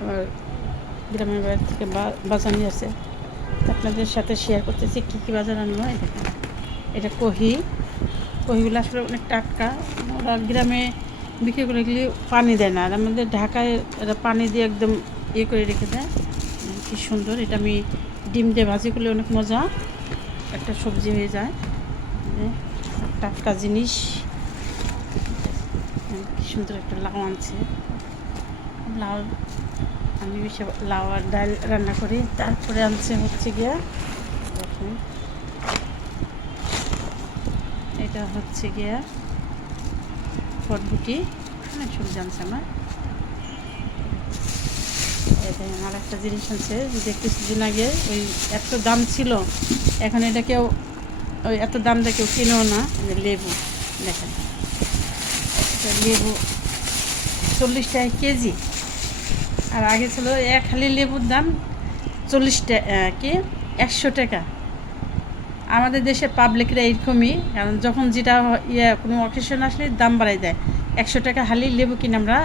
আমার গ্রামের বাড়ি থেকে বাজার নিয়ে আসে। আপনাদের সাথে শেয়ার করতেছি কী কী বাজার আনলো। দেখেন, এটা কহিগুলো আসলে অনেক টাটকা। ওরা গ্রামে বিক্রি করে গেলে পানি দেয় না, আর আমাদের ঢাকায় এরা পানি দিয়ে একদম ইয়ে করে রেখে দেয়। কী সুন্দর! এটা আমি ডিম দিয়ে ভাজি করলে অনেক মজা, একটা সবজি হয়ে যায়। টাটকা জিনিস। কী সুন্দর একটা লাউ আনছে। লাউ আমি বেশি লাউ আর ডাল রান্না করি। তারপরে আনছে হচ্ছে গিয়া, দেখুন এটা হচ্ছে গিয়া বটবুটি, অনেক সবজি আনছে আমার। দেখেন আর একটা জিনিস আছে, যে কিছুদিন আগে ওই এত দাম ছিল, এখন এটা কেউ ওই এত দাম দিয়ে কেউ কিনেও না। লেবু দেখেন, লেবু 40 টাকা কেজি, আর আগে ছিল এক হালি লেবুর দাম 40 টাকা কি 100 টাকা। আমাদের দেশের পাবলিকরা এইরকমই, কারণ যখন যেটা কোনো অকেশন আসলে দাম বাড়াই দেয়। 100 টাকা হালি লেবু কিনে আমরা